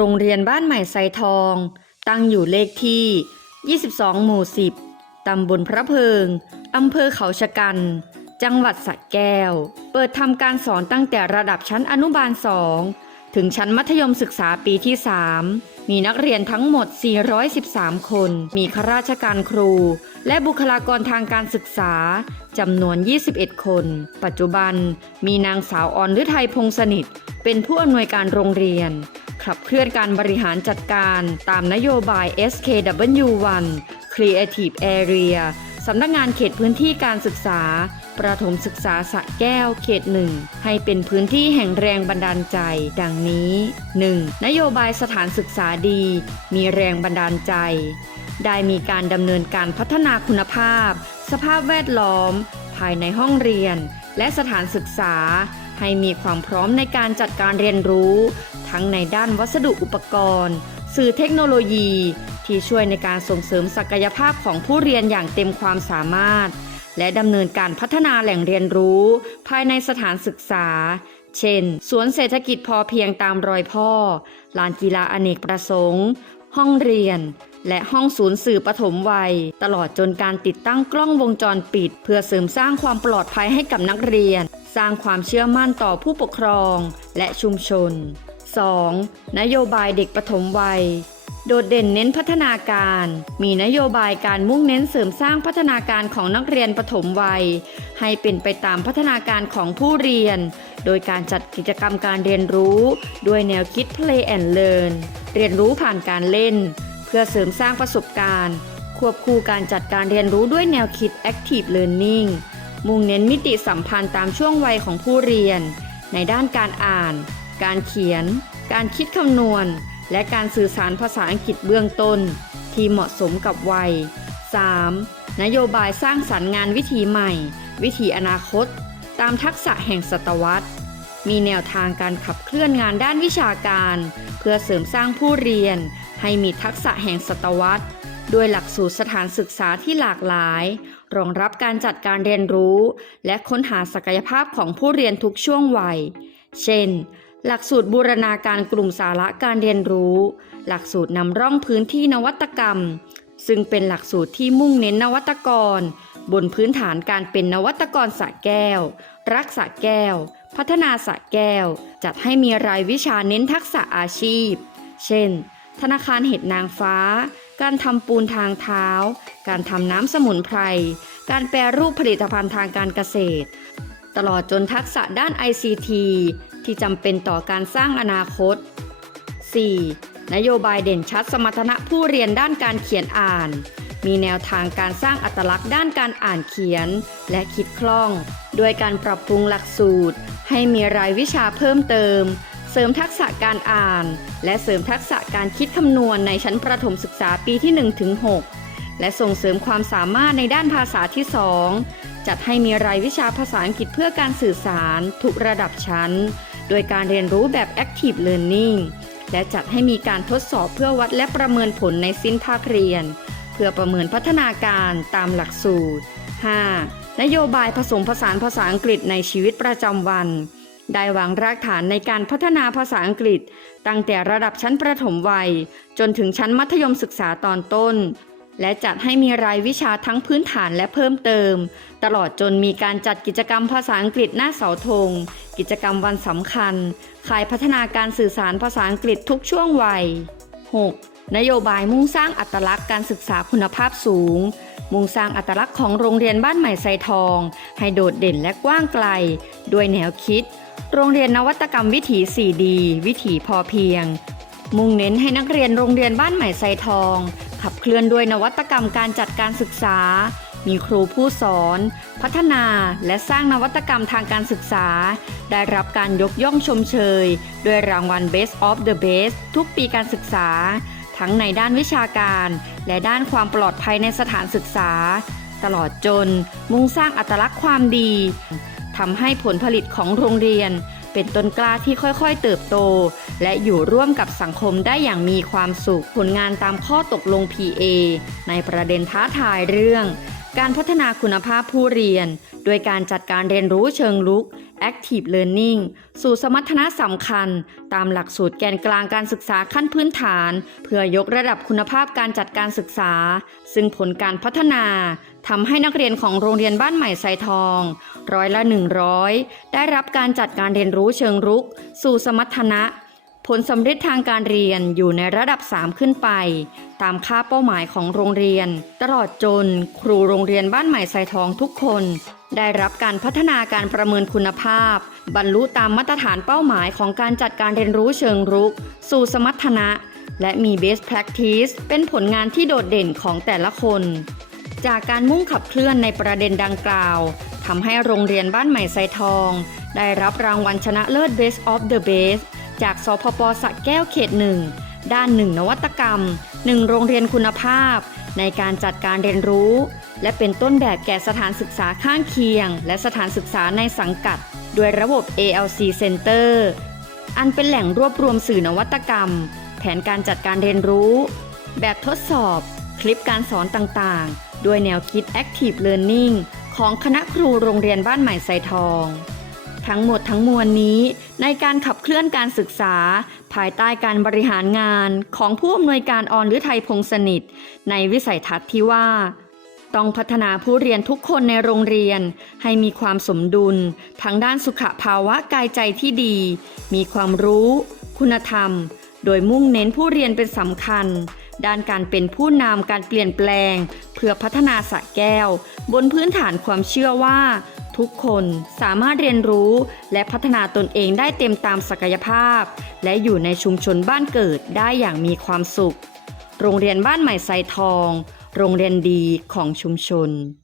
รงเรียนบ้านใหม่ไซทอง ตั้งอยู่เลขที่ 22 หมู่ 10 ตำบลพระเพิง อำเภอเขาชะกัน จังหวัดสระแก้ว เปิดทำการสอนตั้งแต่ระดับชั้นอนุบาล 2 ถึงชั้นมัธยมศึกษาปีที่ 3 มีนักเรียนทั้งหมด 413 คน มีข้าราชการครู และบุคลากรทางการศึกษาจำนวน 21 คน ปัจจุบันมีนางสาวออนฤทัยพงษ์สนิทเป็นผู้อำนวยการโรงเรียน ขับเคลื่อนการบริหารจัดการตามนโยบาย SKW1 Creative Area สำนักงานเขตพื้นที่การศึกษา ประถมศึกษาสะแก้วเขตหนึ่งให้เป็นพื้นที่แห่งแรงบันดาลใจ ดังนี้ 1. นโยบายสถานศึกษาดี มีแรงบันดาลใจ ได้มีการดำเนินการพัฒนาคุณภาพ สภาพแวดล้อม ภายในห้องเรียน และสถานศึกษา ให้มีความพร้อมในการจัดการเรียนรู้ ทั้งในด้านวัสดุอุปกรณ์ สื่อเทคโนโลยี ที่ช่วยในการส่งเสริมศักยภาพของผู้เรียนอย่างเต็มความสามารถ และดำเนินการพัฒนาแหล่งเรียนรู้ ภายในสถานศึกษา เช่น สวนเศรษฐกิจพอเพียงตามรอยพ่อ ลานกีฬาอเนกประสงค์ ห้องเรียนและห้องศูนย์สื่อปฐมวัย ตลอดจนการติดตั้งกล้องวงจรปิด เพื่อเสริมสร้างความปลอดภัยให้กับนักเรียน สร้างความเชื่อมั่นต่อผู้ปกครองและชุมชน 2. นโยบายเด็กปฐมวัย โดดเด่นเน้นพัฒนาการ มีนโยบายการมุ่งเน้นเสริมสร้างพัฒนาการของนักเรียนปฐมวัย ให้เป็นไปตามพัฒนาการของผู้เรียน โดยการจัดกิจกรรมการเรียนรู้ ด้วยแนวคิด Play and Learn เรียนรู้ผ่านการเล่น เพื่อเสริมสร้างประสบการณ์ ควบคู่การจัดการเรียนรู้ด้วยแนวคิด Active Learning มุ่งเน้นมิติสัมพันธ์ตามช่วงวัยของผู้เรียน ในด้านการอ่าน การเขียน การคิดคำนวณ และการสื่อสารภาษาอังกฤษเบื้องต้น ที่เหมาะสมกับวัย 3. นโยบายสร้างสรรค์งานวิถีใหม่ วิถีอนาคต ตามทักษะแห่งศตวรรษ มีแนวทางการขับเคลื่อนงานด้านวิชาการ เพื่อเสริมสร้างผู้เรียน ให้มีทักษะแห่งศตวรรษ ด้วยหลักสูตรสถานศึกษาที่หลากหลาย รองรับการจัดการเรียนรู้ และค้นหาศักยภาพของผู้เรียนทุกช่วงวัย เช่น หลักสูตรบูรณาการกลุ่มสาระการเรียนรู้ หลักสูตรนำร่องพื้นที่นวัตกรรม ซึ่งเป็นหลักสูตรที่มุ่งเน้นนวัตกร บนพื้นฐานการเป็นนวัตกรสระแก้ว รักษาแก้ว พัฒนาสระแก้ว จัดให้มีรายวิชาเน้นทักษะอาชีพ เช่น ธนาคารเห็ดนางฟ้า การทำปูนทางเท้า การทำน้ำสมุนไพร การแปรรูปผลิตภัณฑ์ทางการเกษตร ตลอดจนทักษะด้าน ICT ที่จำเป็นต่อการสร้างอนาคต 4. นโยบายเด่นชัดสมรรถนะผู้เรียนด้านการเขียนอ่าน มีแนวทางการสร้างอัตลักษณ์ด้านการอ่านเขียน และคิดคล่อง ด้วยการปรับปรุงหลักสูตร ให้มีรายวิชาเพิ่มเติม เสริมทักษะการอ่าน และเสริมทักษะการคิดคำนวณในชั้นประถมศึกษาปีที่1ถึง6และส่งเสริมความสามารถในด้านภาษาที่ 2 จัดให้มีรายวิชาภาษาอังกฤษเพื่อการสื่อสารทุกระดับชั้น โดยการเรียนรู้แบบ Active Learning และจัดให้มีการทดสอบเพื่อวัดและประเมินผลในสิ้นภาคเรียน เพื่อประเมินพัฒนาการตามหลักสูตร 5. นโยบายผสมผสานภาษาอังกฤษในชีวิตประจำวัน ได้วางรากฐานในการพัฒนาภาษาอังกฤษ ตั้งแต่ระดับชั้นประถมวัย จนถึงชั้นมัธยมศึกษาตอนต้น และจัดให้มีรายวิชาทั้งพื้นฐานและเพิ่มเติม ตลอดจนมีการจัดกิจกรรมภาษาอังกฤษหน้าเสาธง กิจกรรมวันสำคัญข่ายพัฒนาการสื่อสารภาษาอังกฤษทุกช่วงวัย 6. นโยบายมุ่งสร้างอัตลักษณ์การศึกษาคุณภาพสูง มุ่งสร้างอัตลักษณ์ของโรงเรียนบ้านใหม่ไซทอง ให้โดดเด่นและกว้างไกล ด้วยแนวคิด โรงเรียนนวัตกรรมวิถี 4D วิถีพอเพียง มุ่งเน้นให้นักเรียนโรงเรียนบ้านใหม่ไซทอง ขับเคลื่อนด้วยนวัตกรรมการจัดการศึกษา มีครูผู้สอน พัฒนาและสร้างนวัตกรรมทางการศึกษา ได้รับการยกย่องชมเชย ด้วยรางวัล Best of the Best ทุกปีการศึกษา ทั้งในด้านวิชาการ และด้านความปลอดภัยในสถานศึกษา ตลอดจนมุ่งสร้างอัตลักษณ์ความดี ทำให้ผลผลิตของโรงเรียน เป็นต้นกล้าที่ค่อยๆ เติบโต และอยู่ร่วมกับสังคมได้อย่างมีความสุข ผลงานตามข้อตกลง PA ในประเด็นท้าทายเรื่อง การพัฒนาคุณภาพผู้เรียน โดยการจัดการเรียนรู้เชิงลุก Active Learning สู่สมรรถนะสำคัญ ตามหลักสูตรแกนกลางการศึกษาขั้นพื้นฐาน เพื่อยกระดับคุณภาพการจัดการศึกษา ซึ่งผลการพัฒนาทำให้นักเรียนของโรงเรียนบ้านใหม่ไซทอง ร้อยละ 100 ได้รับการจัดการเรียนรู้เชิงรุก สู่สมรรถนะ ผลสำเร็จทางการเรียนอยู่ในระดับ 3 ขึ้นไป ตามค่าเป้าหมายของโรงเรียน ตลอดจน ครูโรงเรียนบ้านใหม่ไซทองทุกคน ได้รับการพัฒนาการประเมินคุณภาพ บรรลุตามมาตรฐานเป้าหมายของการจัดการเรียนรู้เชิงรุก สู่สมรรถนะ และมี best practice เป็นผลงานที่โดดเด่นของแต่ละคน จากการมุ่งขับเคลื่อนในประเด็นดังกล่าวทำให้โรงเรียนบ้านใหม่ไซทอง ได้รับรางวัลชนะเลิศ Best of the Best จากสพปสระแก้วเขตหนึ่งด้านหนึ่งนวัตกรรม 1 โรงเรียนคุณภาพ ในการจัดการเรียนรู้ และเป็นต้นแบบแก่สถานศึกษาข้างเคียง และสถานศึกษาในสังกัด ด้วยระบบ ALC Center อันเป็นแหล่งรวบรวมสื่อนวัตกรรม แผนการจัดการเรียนรู้ แบบทดสอบ คลิปการสอนต่างๆ ด้วยแนวคิด Active Learning ของคณะครูโรงเรียนบ้านใหม่ไซทอง ทั้งหมดทั้งมวลนี้ในการขับเคลื่อนการศึกษา ภายใต้การบริหารงานของผู้อำนวยการออนหรือไทยพงสนิท ในวิสัยทัศน์ที่ว่า ต้องพัฒนาผู้เรียนทุกคนในโรงเรียน ให้มีความสมดุลทั้งด้านสุขภาวะกายใจที่ดี มีความรู้ คุณธรรม โดยมุ่งเน้นผู้เรียนเป็นสำคัญ ด้านการเป็นผู้นำการเปลี่ยนแปลง เพื่อพัฒนาสระแก้ว บนพื้นฐานความเชื่อว่า ทุกคนสามารถเรียนรู้และพัฒนาตนเองได้เต็มตามศักยภาพ และอยู่ในชุมชนบ้านเกิดได้อย่างมีความสุข โรงเรียนบ้านใหม่ไซทอง โรงเรียนดีของชุมชน